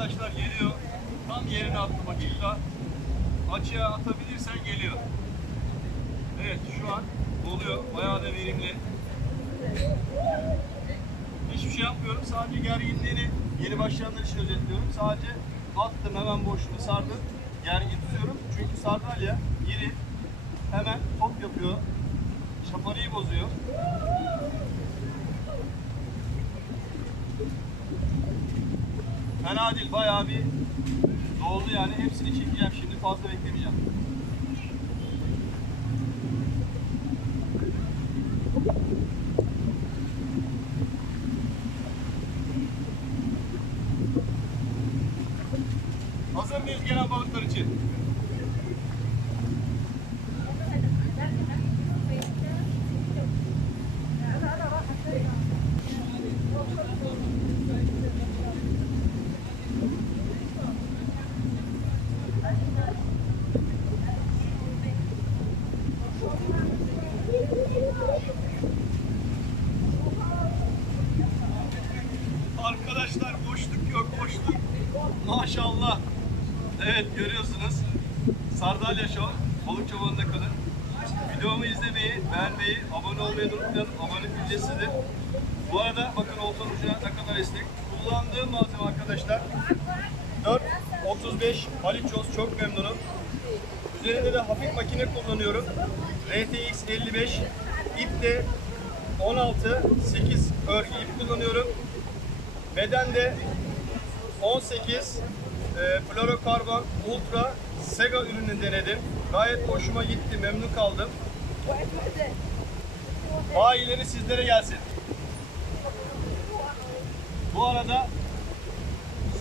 arkadaşlar geliyor. Tam yerine attı bakışla. Açığa atabilirsen geliyor. Evet şu an doluyor. Bayağı da verimli. Hiçbir şey yapmıyorum. Sadece gerginliğini yeni başlayanlar için özetliyorum. Sadece attım hemen boşluğunu sardım. Gergin tutuyorum. Çünkü sardalya iri. Hemen top yapıyor. Şaparıyı bozuyor. Fena değil. Bayağı bir doldu yani. Hepsini çekeceğim şimdi. Fazla beklemeyeceğim. Hazır mıyız gelen balıklar için? Arkadaşlar boşluk yok boşluk. Maşallah. Evet görüyorsunuz. Sardalya Show. Balık çobanında kalın. Videomu izlemeyi, beğenmeyi, abone olmayı da unutmayın. Abone ücretsidir. Bu arada bakın oltan ucuna ne kadar esnek. Kullandığım malzeme arkadaşlar 4.35 Haliçoz çok memnunum. Üzerinde de hafif makine kullanıyorum. RTX 55 ip de 16 8 örgü. Beden de 18 e, fluorokarbon ultra Sega ürünü denedim. Gayet hoşuma gitti, memnun kaldım. Bayileri sizlere gelsin. Bu arada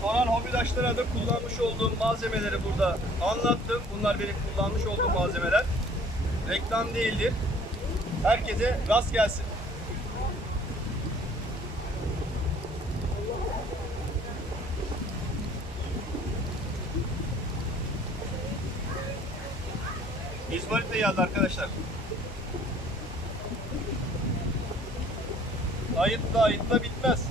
soran hobidaşlara da kullanmış olduğum malzemeleri burada anlattım. Bunlar benim kullanmış olduğum malzemeler. Reklam değildir. Herkese rast gelsin. İzmarit de geldi arkadaşlar. Ayıt da ayıt da bitmez.